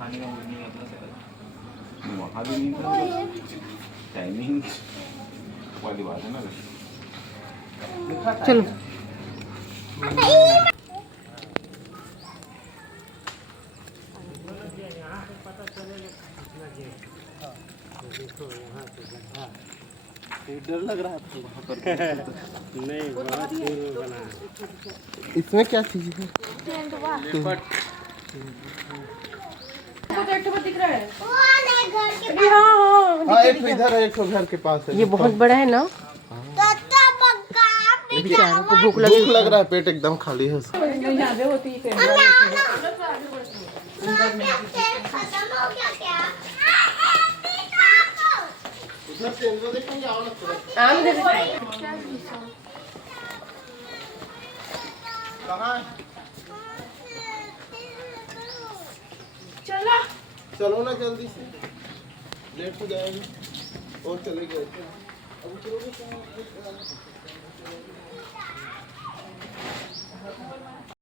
खाने का मूड नहीं आता शायद, वहाँ भी नहीं था, टाइमिंग वाली बात है ना। चलो डर लग रहा था वहाँ पर। नहीं, बहुत दूर में बना है। इसमें क्या चीज है? दिख रहा है। हाँ एक इधर है, एक तो घर के पास है। ये बहुत बड़ा है ना। बेचारों को भूख लगी। भूख लग रहा है, पेट एकदम खाली है उसका। आम दे चलो ना जल्दी से, लेट हो जाएगा और चले गए। अब